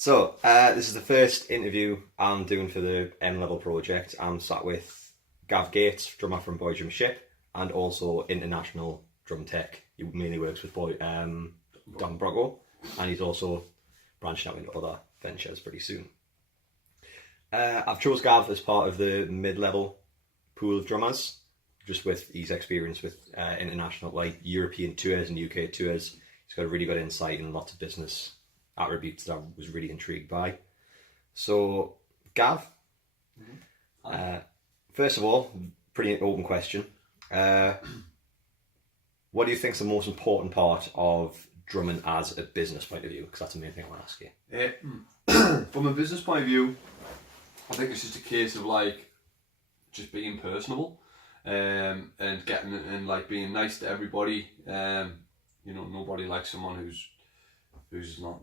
So, this is the first interview I'm doing for the M-Level project. I'm sat with Gav Gates, drummer from Boy Drum Ship, and also international drum tech. He mainly works with Don Brocco, and he's also branching out into other ventures pretty soon. I've chose Gav as part of the mid-level pool of drummers, just with his experience with international, like European tours and UK tours. He's got a really good insight and lots of business attributes that I was really intrigued by. So, Gav, first of all, pretty open question. What do you think is the most important part of drumming as a business point of view? Because that's the main thing I want to ask you. From a business point of view, I think it's just a case of like just being personable and getting and like being nice to everybody. Nobody likes someone who's not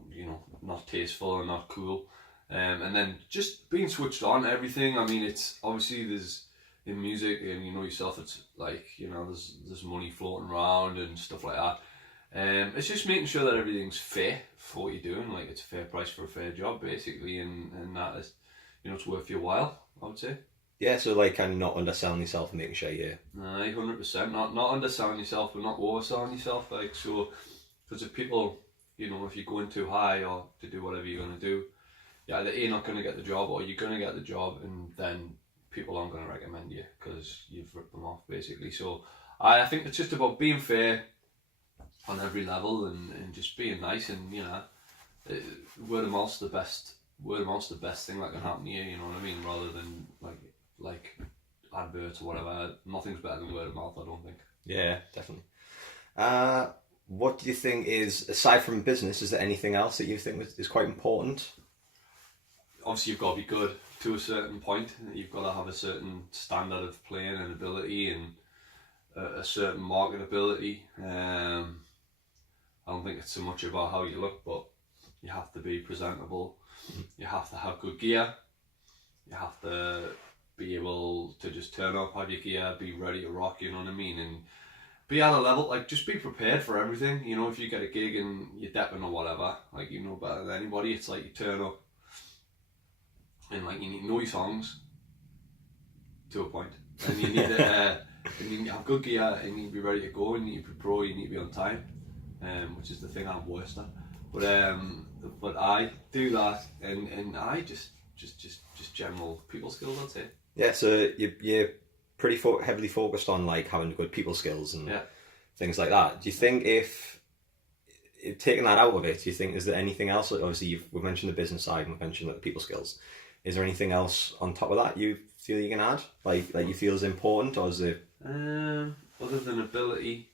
not tasteful and not cool, and then just being switched on everything. I mean, it's obviously there's in music, and you know yourself, it's like there's money floating around and stuff like that. It's just making sure that everything's fair for what you're doing, like it's a fair price for a fair job basically, and that is it's worth your while, I would say. Yeah, so like kind of not underselling yourself and making sure you... 100%, not underselling yourself but not overselling yourself, like, so, because if people, if you're going too high or to do whatever you're going to do, either you're not going to get the job or you're going to get the job, and then people aren't going to recommend you because you've ripped them off basically. So I think it's just about being fair on every level and just being nice, and word of mouth's the best thing that can happen to you, you know what I mean, rather than like adverts or whatever. Nothing's better than word of mouth, I don't think. Yeah, definitely. What do you think is, aside from business, is there anything else that you think is quite important? Obviously you've got to be good to a certain point. You've got to have a certain standard of playing and ability and a certain marketability. I don't think it's so much about how you look, but you have to be presentable. You have to have good gear. You have to be able to just turn up, have your gear, be ready to rock, you know what I mean? And be at a level, like, just be prepared for everything. If you get a gig and you're depping or whatever, like, you know better than anybody. It's like you turn up and like you need to know your songs to a point, and you need to you need to have good gear, and you need to be ready to go, and you need to be pro, you need to be on time, which is the thing I'm worst at. But I do that, and I just general people skills, I'd say. Yeah, so you're pretty heavily focused on like having good people skills and things like that. Do you think if taking that out of it, do you think is there anything else? Like, obviously we've mentioned the business side and we've mentioned like the people skills. Is there anything else on top of that you feel you can add, like you feel is important, or is it other than ability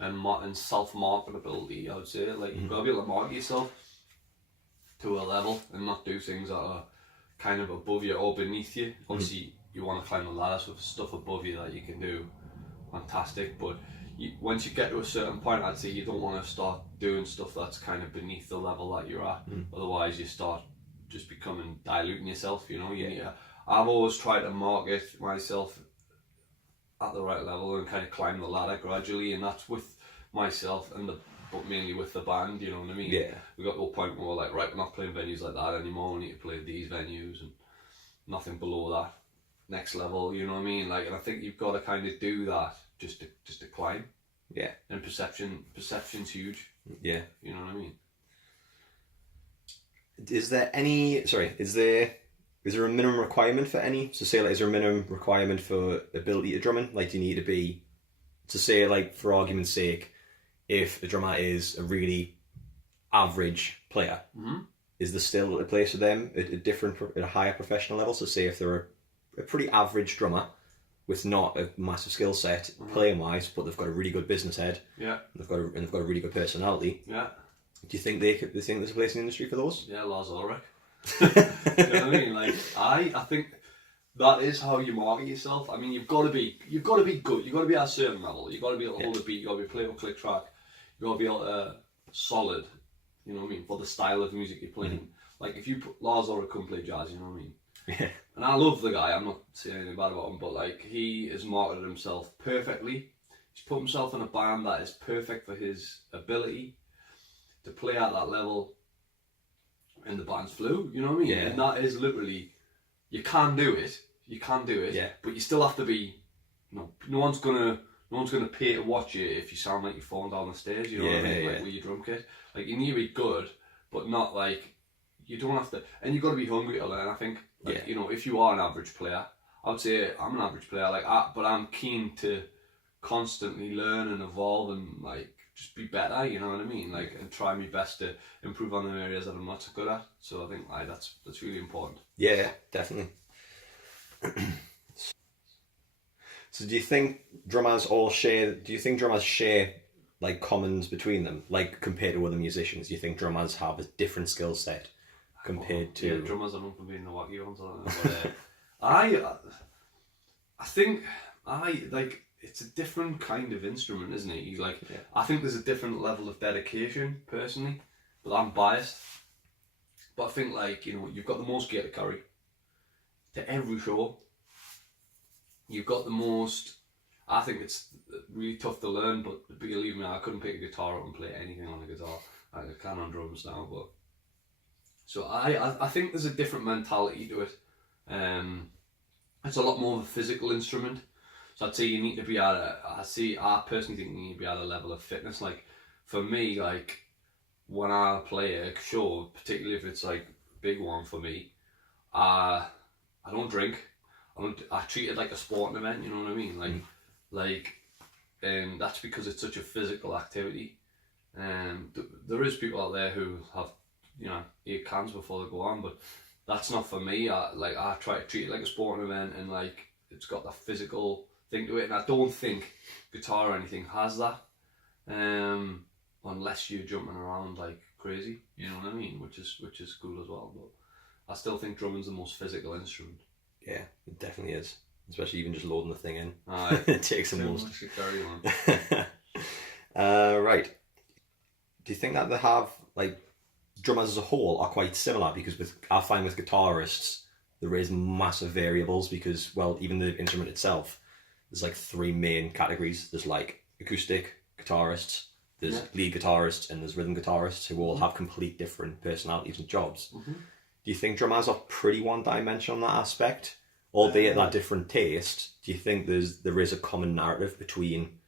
and self-marketability? I would say, like, you've got to be able to market yourself to a level and not do things that are kind of above you or beneath you. Obviously you want to climb the ladder, so stuff above you that you can do, fantastic, but once you get to a certain point, I'd say you don't want to start doing stuff that's kind of beneath the level that you're at. Otherwise you start just diluting yourself, I've always tried to market myself at the right level and kind of climb the ladder gradually, and that's with myself but mainly with the band, you know what I mean? Yeah. We got to a point where we're like, right, we're not playing venues like that anymore, we need to play these venues and nothing below that next level, you know what I mean? Like, and I think you've got to kind of do that just to climb. Yeah. And perception's huge. Yeah. You know what I mean? Is there a minimum requirement for any? So say, like, is there a minimum requirement for ability to drumming? Like, do you need to be, to say, like, for argument's sake, if a drummer is a really average player, is there still a place for them at a higher professional level? So say if they're a pretty average drummer with not a massive skill set playing wise, but they've got a really good business head, and they've got a really good personality. Yeah. Do you think they think there's a place in the industry for those? Yeah, Lars Ulrich. You know what I mean? Like, I think that is how you market yourself. I mean, you've got to be good. You've got to be at a certain level. You've got to be able to hold a beat. You've got to be playing a click track. You've got to be able to solid. You know what I mean? For the style of music you're playing. Like, if you put Lars Ulrich come play jazz, you know what I mean? Yeah. And I love the guy. I'm not saying anything bad about him, but like, he has marketed himself perfectly. He's put himself in a band that is perfect for his ability to play at that level. and the band's flew. You know what I mean? Yeah. And that is literally, you can do it. You can do it. Yeah. But you still have to be. No one's gonna pay to watch you if you sound like you're falling down the stairs. You know what I mean? Like with your drum kit. Like you need to be good, but not like you don't have to. And you've got to be hungry to learn. I think. Like, you know, if you are an average player, I would say I'm an average player. But I'm keen to constantly learn and evolve and like just be better. You know what I mean? Like and try my best to improve on the areas that I'm not so good at. So I think that's really important. Yeah, definitely. So do you think drummers share like commons between them, like compared to other musicians? Do you think drummers have a different skill set compared to... Yeah, drummers are known for being the wacky ones, I don't know. But, I think it's a different kind of instrument, isn't it? I think there's a different level of dedication personally, but I'm biased. But I think you've got the most gear to carry to every show. You've got the most. I think it's really tough to learn, but believe me, I couldn't pick a guitar up and play anything on a guitar. I can on drums now, but so I think there's a different mentality to it. It's a lot more of a physical instrument. So I'd say you need to be at I personally think you need to be at a level of fitness. Like for me, like when I play a show, particularly if it's like a big one for me, I don't drink. I treat it like a sporting event, you know what I mean? That's because it's such a physical activity. There is people out there who have, 8 cans before they go on, but that's not for me. I try to treat it like a sporting event, and like it's got that physical thing to it. And I don't think guitar or anything has that, unless you're jumping around like crazy, you know what I mean? Which is cool as well. But I still think drumming's the most physical instrument. Yeah, it definitely is. Especially even just loading the thing in. It takes the most. Carry on. Right. Do you think that they have, like, drummers as a whole are quite similar? Because I find with guitarists, there is massive variables because, well, even the instrument itself, there's like 3 main categories. There's like acoustic guitarists, there's lead guitarists, and there's rhythm guitarists who all have complete different personalities and jobs. Do you think drummers are pretty one-dimensional in that aspect? Albeit that different taste, do you think there is a common narrative between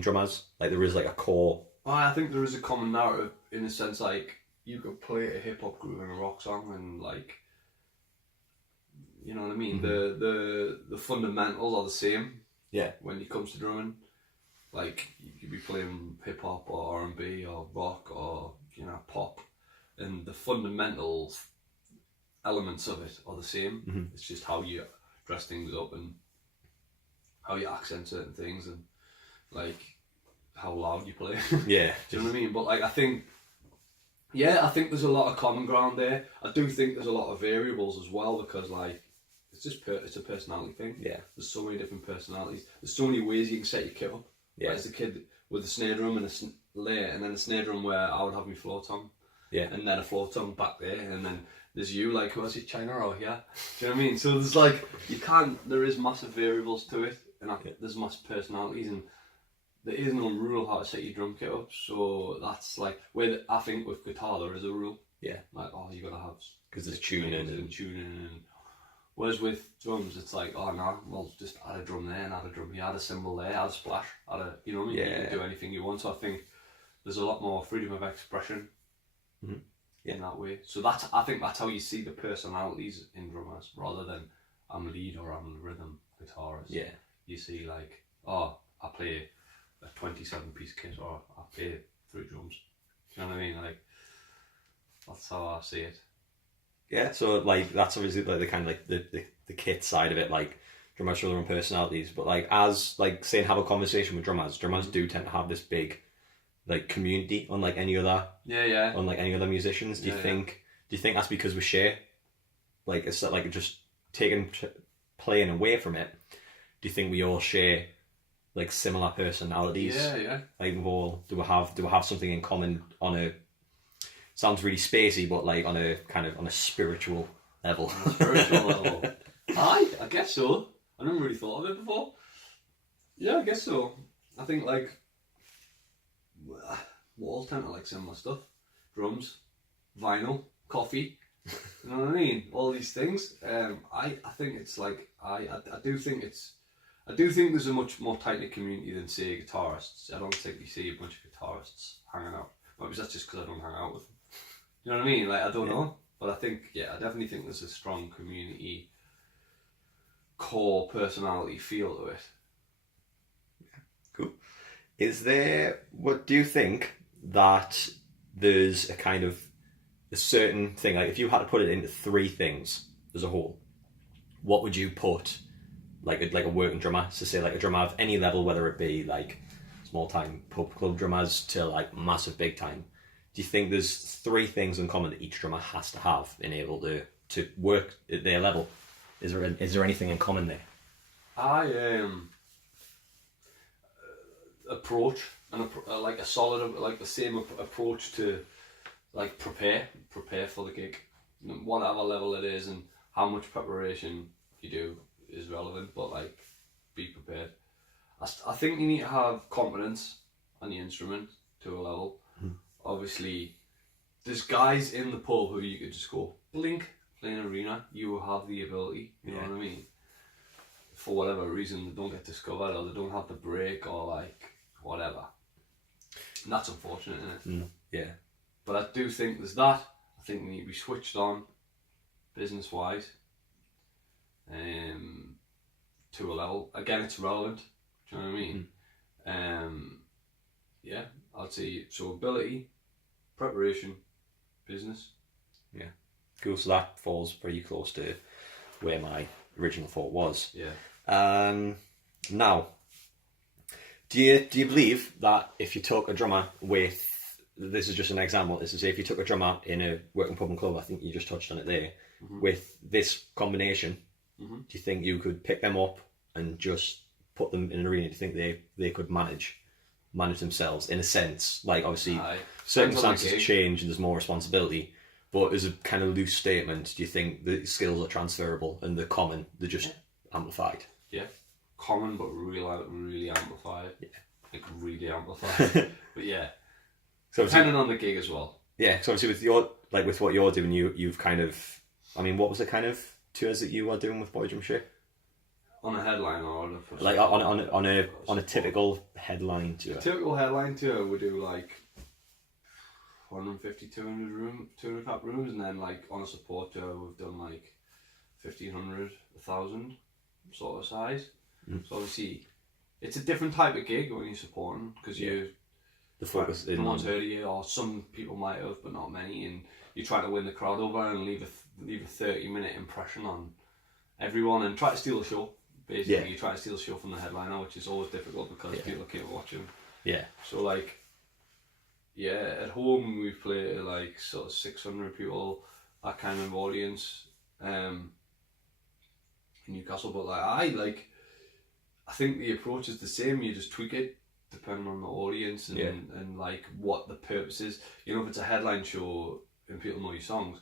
drummers? Like there is like a core... I think there is a common narrative in a sense, like you could play a hip-hop groove in a rock song and like, you know what I mean? The fundamentals are the same. Yeah. When it comes to drumming. Like you could be playing hip-hop or R&B or rock or, pop. And the fundamental elements of it are the same. It's just how you dress things up and how you accent certain things and like how loud you play. Yeah. Do you know what I mean? But like I think there's a lot of common ground there. I do think there's a lot of variables as well because like it's a personality thing. Yeah. There's so many different personalities. There's so many ways you can set your kit up. Yeah. Like, as a kid with a snare drum and a layer, and then a snare drum where I would have my floor tom. Yeah. And then a floor tom back there, and then there's you, like, who else is China or here? Do you know what I mean? So there's like, there is massive variables to it, and there's massive personalities, and there is no rule how to set your drum kit up. So that's like, where I think with guitar there is a rule. Yeah. Like, you gotta have... Because there's tuning and whereas with drums, it's like, well, just add a drum there and add a drum here, add a cymbal there, add a splash, you know what I mean? Yeah. You can do anything you want. So I think there's a lot more freedom of expression in that way. So I think that's how you see the personalities in drummers, rather than I'm lead or I'm rhythm guitarist. Yeah. You see like, I play a 27-piece kit or I play 3 drums. Do you know what I mean? Like, that's how I see it. Yeah, so like that's obviously like the kind of like the kit side of it, like drummers show their own personalities, but like as like saying have a conversation with drummers do tend to have this big like community unlike any other unlike any other musicians. Do you think that's because we share, like it's like just taking playing away from it, do you think we all share like similar personalities? Yeah. Like do we have something in common on a, sounds really spacey, but like on a spiritual level. On a spiritual level. I guess so. I never really thought of it before. Yeah, I guess so. I think like we all tend to like similar stuff. Drums, vinyl, coffee. You know what I mean? All these things. I think it's like I do think there's a much more tight knit community than say guitarists. I don't think you see a bunch of guitarists hanging out. Maybe that's just because I don't hang out with them. You know what I mean? Like I don't know, but I definitely think there's a strong community core personality feel to it. Cool. What do you think that there's a kind of a certain thing, like if you had to put it into three things as a whole, what would you put like a working drummer, so say like a drummer of any level, whether it be like small time pub club drummers to like massive big time, do you think there's three things in common that each drummer has to have in able to work at their level? Is there anything in common there? Approach and like a solid, like the same approach to like prepare for the gig, whatever level it is, and how much preparation you do is relevant, but like be prepared. I think you need to have confidence on the instrument to a level. Obviously there's guys in the pub who you could just go blink, play an arena, you have the ability, you know what I mean, for whatever reason they don't get discovered or they don't have the break or like whatever, and that's unfortunate, isn't it? Yeah. But I do think there's that. I think we need to be switched on business wise to a level. Again, it's relevant, do you know what I mean? I'd say so: ability, preparation, business. Yeah. Cool. So that falls pretty close to where my original thought was. Yeah. Now, do you believe that if you took a drummer with, this is just an example, this is if you took a drummer in a working pub and club, I think you just touched on it there, with this combination, do you think you could pick them up and just put them in an arena? Do you think they could manage themselves in a sense? Like obviously circumstances change and there's more responsibility, but as a kind of loose statement, do you think the skills are transferable and they're common, they're just amplified? Yeah, common but really amplified. Yeah, like really amplified. But yeah, so depending on the gig as well. Yeah, so obviously with what you're doing, you've kind of, I mean, what was the kind of tours that you were doing with Boy Drum Ship? On a headline or like on a typical headline tour. A typical headline tour we do like 150, 200 cap rooms, and then like on a support tour we've done like 1,500, 1,000 sort of size. So obviously it's a different type of gig when you're supporting, because the focus no one's heard of you, or some people might have but not many, and you're trying to win the crowd over and leave a 30-minute impression on everyone and try to steal the show. Basically, you try to steal the show from the headliner, which is always difficult because people keep watching. Yeah. So like, at home we play to like sort of 600 people, that kind of audience, in Newcastle. But like I think the approach is the same. You just tweak it depending on the audience and like what the purpose is. You know, if it's a headline show and people know your songs,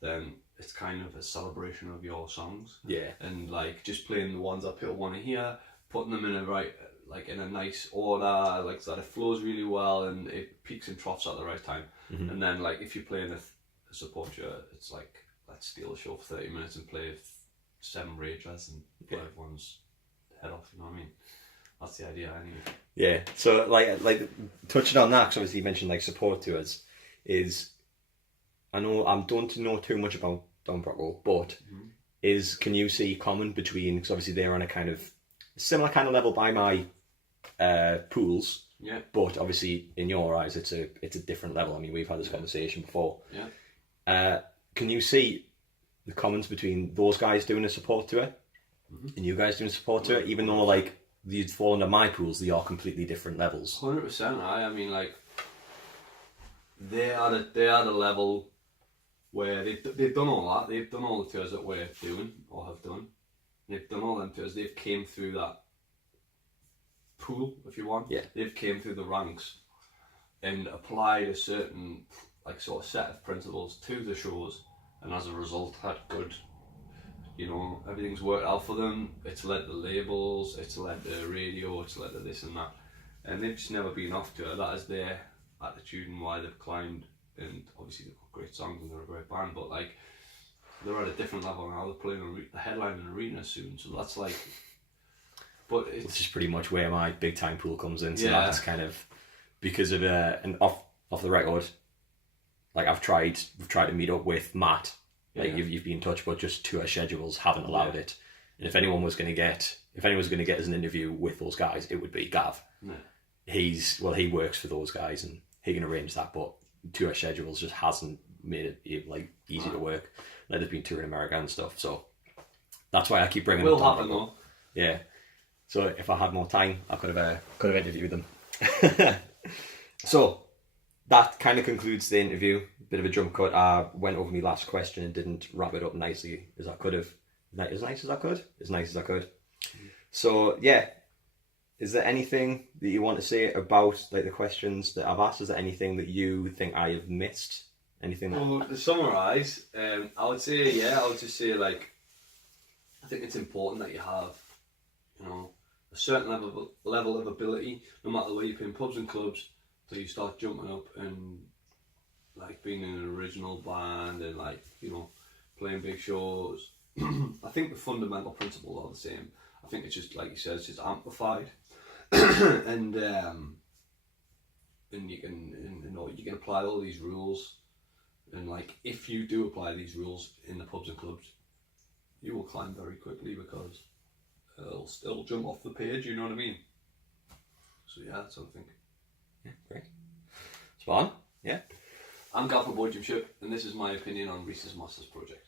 then it's kind of a celebration of your songs. Yeah. And like just playing the ones that people want to hear, putting them in in a nice order, like so that it flows really well and it peaks and troughs at the right time. And then like if you're playing a support show, it's like, let's steal the show for 30 minutes and play 7 rages and blow everyone's head off, you know what I mean? That's the idea anyway. Yeah. So like touching on that, because obviously you mentioned like support tours, is, I know I don't know too much about Don Brocco, but can you see common between, because obviously they're on a kind of similar kind of level by my pools, but obviously in your eyes it's a different level. I mean, we've had this conversation before. Can you see the commons between those guys doing a support tour and you guys doing a support tour, even though like you'd fall under my pools, they are completely different levels? 100%. I mean, like they are the level where they've done all that. They've done all the tours that we're doing or have done. They've done all them tours. They've came through that pool, if you want. Yeah. They've came through the ranks and applied a certain like sort of set of principles to the shows, and as a result had good, you know, everything's worked out for them. It's led to labels, it's led to radio, it's led to this and that, and they've just never been off to it. That is their attitude and why they've climbed, and obviously they've got great great songs and they're a great band, but like they're at a different level now. They're playing the headline in arena soon, so that's like. But it's just pretty much where my big time pool comes in. So yeah. that's kind of because of and off the record. Like we've tried to meet up with Matt. Like you've been in touch, but just tour schedules haven't allowed it. And if anyone was going to get us an interview with those guys, it would be Gav. Yeah. He works for those guys and he can arrange that, but tour schedules just hasn't made it like easy to work. Like they've been touring America and stuff, so that's why I keep bringing it. Will up happen though. Yeah. So if I had more time, I could have interviewed them. So that kind of concludes the interview. Bit of a jump cut. I went over my last question and didn't wrap it up nicely as I could have. As nice as I could. So yeah, is there anything that you want to say about like the questions that I've asked? Is there anything that you think I have missed? Anything? Well, to summarise, I would say I would just say like I think it's important that you have, you know, a certain level of ability, no matter where you play in pubs and clubs, till you start jumping up and like being in an original band and like, you know, playing big shows. I think the fundamental principles are the same. I think it's just like you said, it's just amplified, and you can apply all these rules, and like if you do apply these rules in the pubs and clubs, you will climb very quickly because it'll still jump off the page. You know what I mean? So yeah, that's what I think. Yeah, great. Spot on. Yeah. I'm Gav from Boy Gym Ship, and this is my opinion on Reese's Masters project.